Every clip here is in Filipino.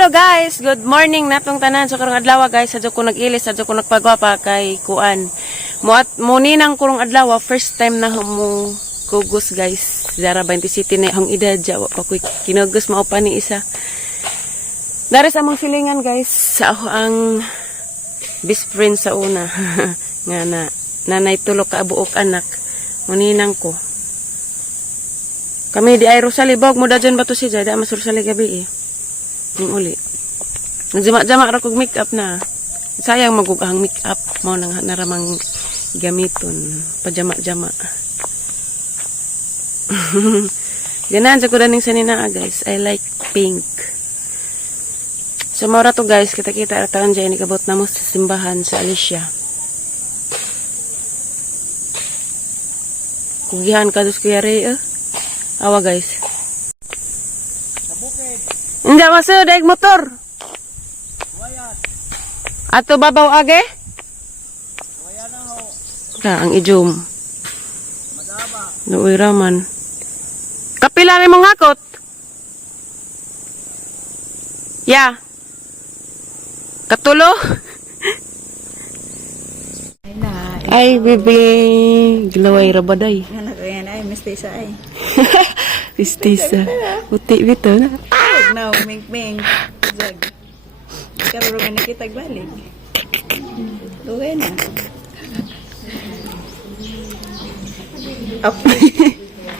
Hello guys, good morning natong tanan sa karong adlaw guys. Sadyo ko nag-ilis, sadyo ko nagpagwapa kay kuan. Muninang kurong adlaw, first time na mo kugos guys. Zara 20 City na ang edad jawa pa ko kinugos mao pa ni isa. Dari sa among silingan guys, sa ako ang best friend sa una. Nga na nanay tulo ka buok anak. Muninang ko. Kami di ay Rosalibog mo dadyan ba to si Jada mas Rosali gabi eh. Yung uli. Nagjama-jama ra kog make-up na. Sayang magugahang make-up mo nang naramang gamiton. Pajama-jama. Ganan sa ko daning sanina guys. I like pink. So maura to guys, kita-kita rataon dyan ikabot na mo sa simbahan sa Alicia. Kugihan ka dos kuya Ray awa guys. Hindi masuk daig motor. Ato babaw age? Ang ijum. Luoy raman. Kapila ni mong hakot? Ya. Katulo? Ay, bibi. Gilaway rabaday. Anak ko yan ay, mistisa ay. Mistisa. Uti bito na. Now, ming-ming. Jag. Karurungan na kita balik. Luway na. Apo.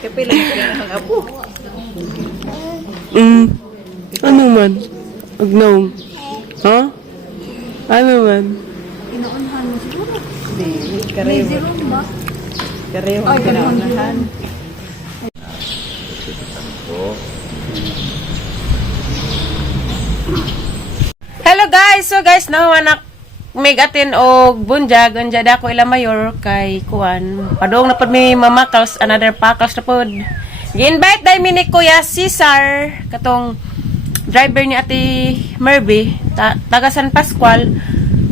Kapilang ka na ang apo. Ano man? Agnaw. Ha? Ano man? Inaunhan mo siguro. Hindi. Kareho. Kareho ang kinaunahan. Hello guys! So guys, anak migatin og bunjag anja dako ila mayor kay kuan. Padong na pod mi mamakals another pakals na pod. Gi-invite dai mi ni Kuya Cesar katong driver ni Ate Merby taga San Pascual.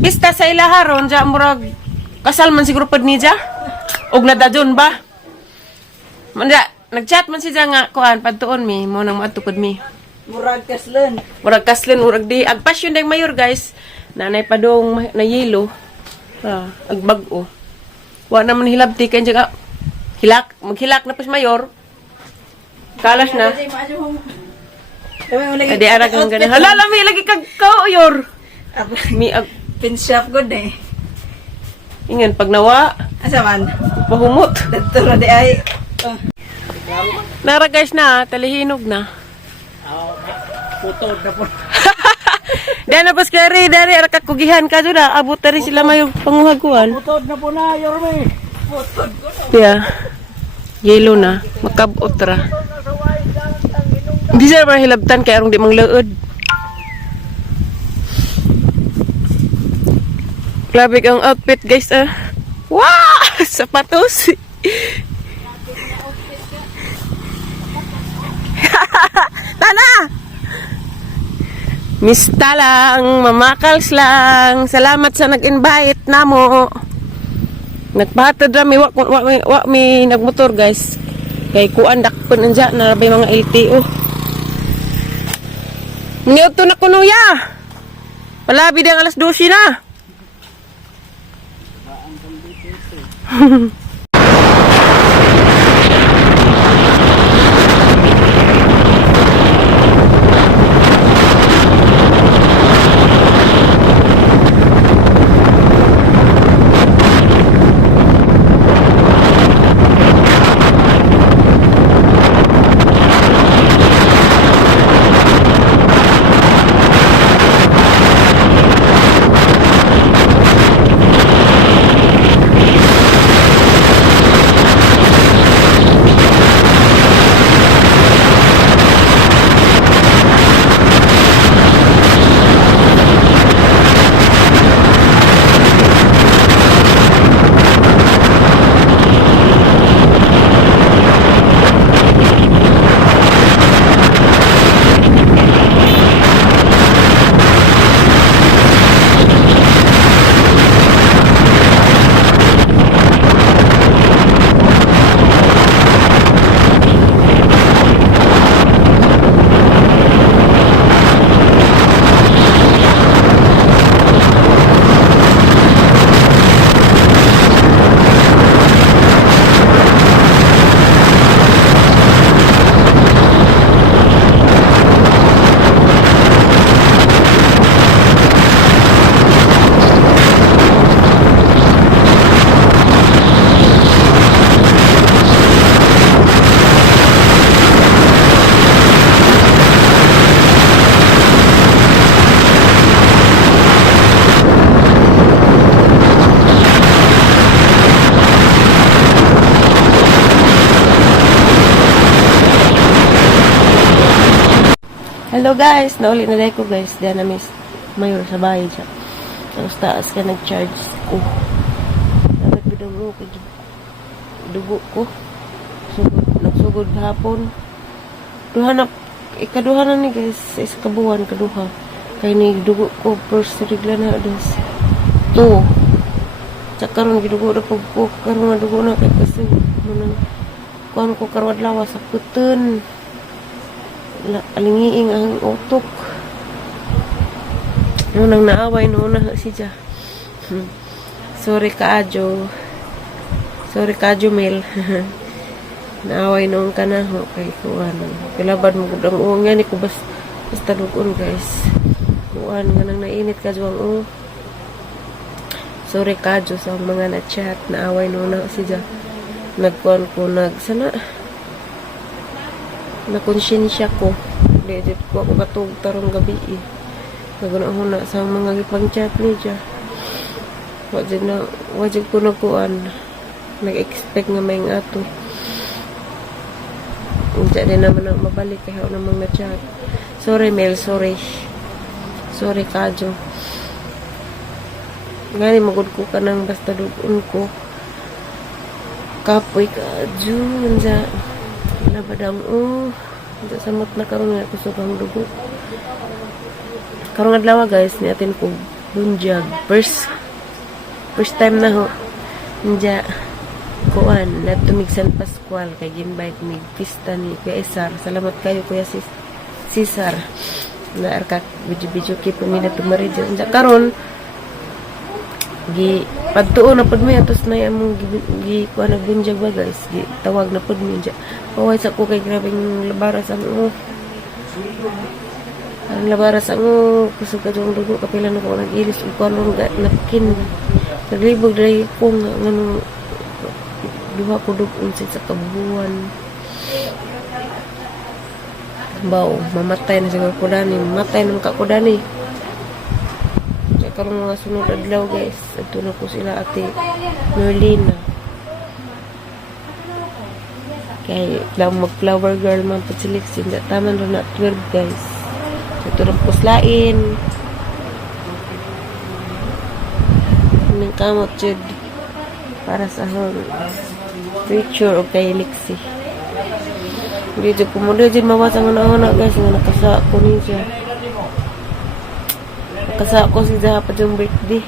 Bista sa ilaharon ja murag kasal man siguro pod ni ja. Og nadajon ba? Manda nagchat man si ja nga kuan padtuon mi mo nang maatupod mi. Murag kaslen. Murag kaslen, murag di. Agpasyon dahil mayor, guys. Nanay pa dong na yelo. Agbag-o. Wa naman hilabti kayo dyan. Hilak. Maghilak na pa si mayor. Kalas na. Adi arag ang ganun. Hala, lami, lagi kag kauyor. Mi ag... Pinshop good eh. Ingan, pag nawa. Asa man? Pahumot. Dito na di ay. Nara, guys na. Talihinog na. Putod na po. Diyan na pas kari dari ara kakugihan ka jud abot tari sila mayo panguhaguan. Putod na po na, Yorme. Putod ko na. Yeah. Yelo na, makabot ra. Di sa mga hilabtan kay arong di mang leod. Grabe ang outfit guys ah. Wow! Sapatos. Tana! Mista lang, mamakals lang. Salamat sa nag-invite namo. Nagpahatod rami, wak mi nagmotor guys. Kay kuan dakpon anja na rabay mga LTO. Niyot to na kuno ya. Palabi dang alas 12 na. Hello guys, nauli na dahil ko guys. Diyan na miss mayor sa bahay siya. Tapos taas ka nag-charge ko. Dapat bidugo ko. Dugo ko. Sugod, nagsugod hapon. Ikaduha na ni guys. Sa iskabuhan, kaduha. Kaya ni dugo ko. First regla na guys. 2. Sa karon gidugo na pag ko. Karon na dugo na kay kasi. Kuhan ko karon adlaw sa puten. Alingiing ang utok. Nung naaway noon na siya. Sorry Kaajo. Sorry Kaajo Mel. Naaway noon ka na ho kay kuan. Kilabad mo gud ang uong yan ko basta dugon guys. Kuan nga nang nainit ka ang sorry Kaajo sa mga na-chat. Naaway noon na siya. Nagkuan ko sana na konsensya ko. Legit ko ako katog tarong gabi eh. Naguna-huna sa mga gipang chat niya. Wajib ko na kuan. Nag-expect nga may ato. Hindi din naman na mabalik kaya ako namang na-chat. Sorry Mel, sorry. Sorry Kajo. Nga ni magod ko ka ng basta dugon ko. Kapoy Kajo. Nanda. Labadang samot na karon nga kusog ang dugo. Karong adlaw guys ni atin ko bunjag. First time na ho. Nja kuan na tumigsan Pascual kay ginbite mig pista ni Kuya Isar. Salamat kayo Kuya Cesar. Na arka video kay pamina tumari dyan. Nja karon gi padtuon na pud mi atos na among gi kuan nagbunjag ba guys. Gi tawag na pud mi dyan. Paway sa ko kay grabing labaras ang labaras ang kusog ka yung dugo kapila na ko nag-ilis o kuan nung napkin naglibog dahil ko nga nganong duha ko dugon sa kabuan baw mamatay na siguro ko dani mamatay na maka ko dani kaya karong mga sunod adlaw guys ito na ko sila ate Merlina kay mag flower girl man po siliksin taman rin na 12 guys ito rin puslain ng kamot jud para sa future o kay Lixi dito kumulo dyan mawasang na guys nga nakasa ko niya nakasa ko si Zaha pa yung birthday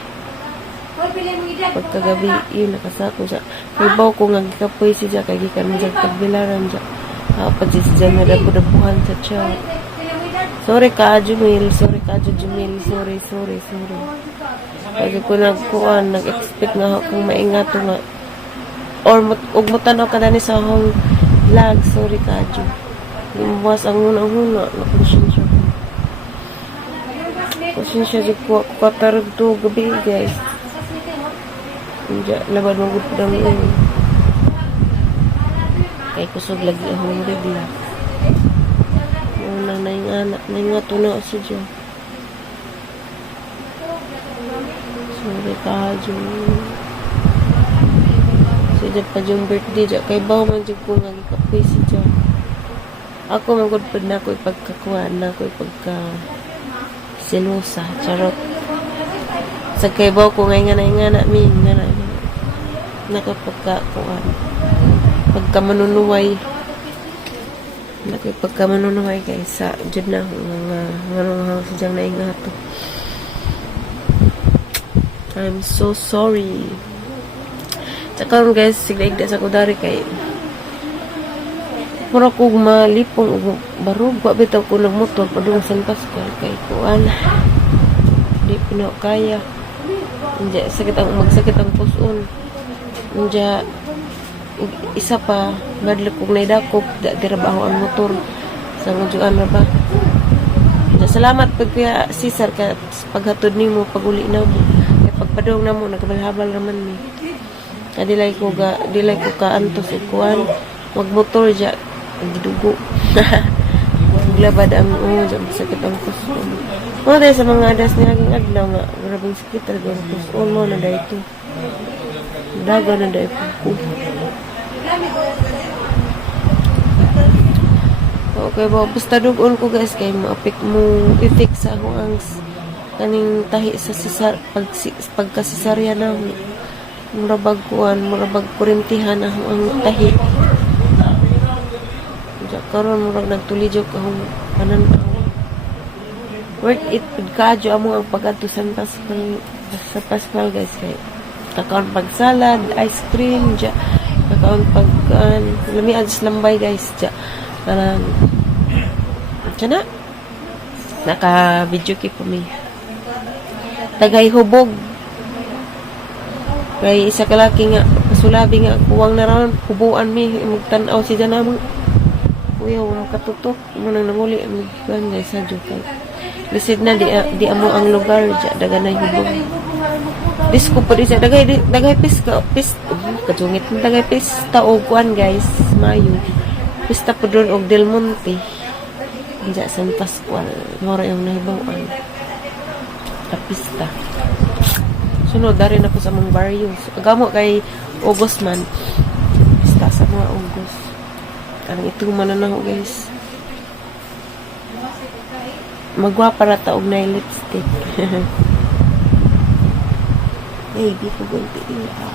pagkagabi yun nakasa ko siya may baw ko nga gikapoy siya kay gikan mo dyan pagbilaran siya kapag siya nga dabudabuhan sa chat. Sorry Kaajo Mel sorry kasi ko nagkuhan nag-expect nga kung maingato nga or ugmutan ako kada ni sa akong vlog sorry Kaajo limuwas ang unang-una na konsensya di ko katarag to gabi guys laban mo gud dami kay kusog lagi akong regla unang naingato na si Jo sorry Kaajo si Jo pa yung birthday Jo kay baw man Jo ko nga gikapoy si Jo ako magod pud na ko ipagkakuan na ko ipagka selosa charot sa kay baw ko nga na mi nga na nakapagkakuan pagkamanunuway nakapagkamanunuway kay sa jud na nga sidyang naingato. I'm so sorry. Tsaka guys siglaigda sa kudari kay mura ko malipong barug wa bitaw ko nagmotor padung San Pascual kay kuan di pino kaya Nja, magsakit ang puson. Nja, isa pa, badlip kong naidakop, dirabaho ang motor. Sa ngayon na ba? Nja, salamat pag Kuya Cesar ka paghatod ni mo, pag-uli na mo. Kaya pagpadong na mo, nagkabalhabal naman ni. Kaya dilay ko ka antos ikuan. Magmotor dya, gidugo. Glabad ang sakit ang puson. Mga dahil sa mga adas ni laging adlaw nga, grabing sakit talaga ang puson mo na dahil ito. Daga na dahil po. Okay ba, basta dugon ko guys kay maapik mo i-fix ako ang kaning tahi sa pagkasisarya na ako. Murabag kuan, murabag kurintihan ako ang tahi. Diya karon murag nagtulijok akong kanan ako. Worth it pud kadyo amo ang pag-adto sa Pascal guys kay kakaon pag salad, ice cream, diya kakaon pag lami ads lambay guys diya. Diyan naka-video kip po mi. Tagay hubog. Kay isa kalaki nga, pasulabi nga, kuwang na ron, hubuan mi, magtanaw si dyan namang. Kuya, makatutok, munang nanguli, magkuhan guys, sa kay lisid na, di amo ang lugar, diya, daganay hubog. Disko po di siya, dagay kajungit, dagay pista o kuhan guys, Mayo. Pista po doon og Del Monte. Diya San Pascual. Mora yung nahibawan. Pista. Sunod, dari na po sa mong barrio. Agamo kay August man. Pista sa mga August. Karang itong mananaw guys. Magwapa na taog na yung lipstick. Baby ko gunti ila.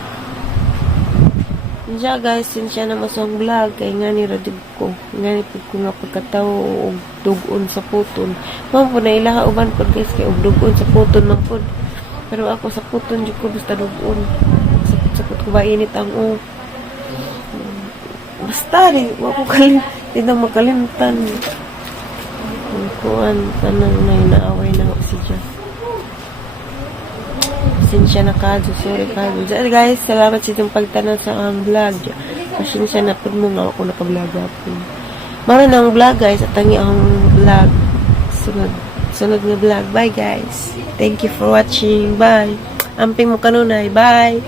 Diya guys, sinsya na masong vlog kay nga ni radib ko. Nga ni po ko nga pagkataw og dugon sa puton. Mao po na ilaha uban po guys kay og dugon sa puton man po. Pero ako sa puton di ko basta dugon. Sapot ko ba init ang basta rin, wako kalim. Di na makalimtan. Ang kuan kanang naaway na ako si Diya. Pasensya na kadyo, sorry kadyo. Guys, salamat sa itong pagtanan sa ang vlog. Pasensya na po mo nga ako naka-vlog ako. Mara na ang vlog guys, at tangi ang vlog. Sunod nga vlog. Bye guys. Thank you for watching. Bye. Amping mo kanunay. Bye.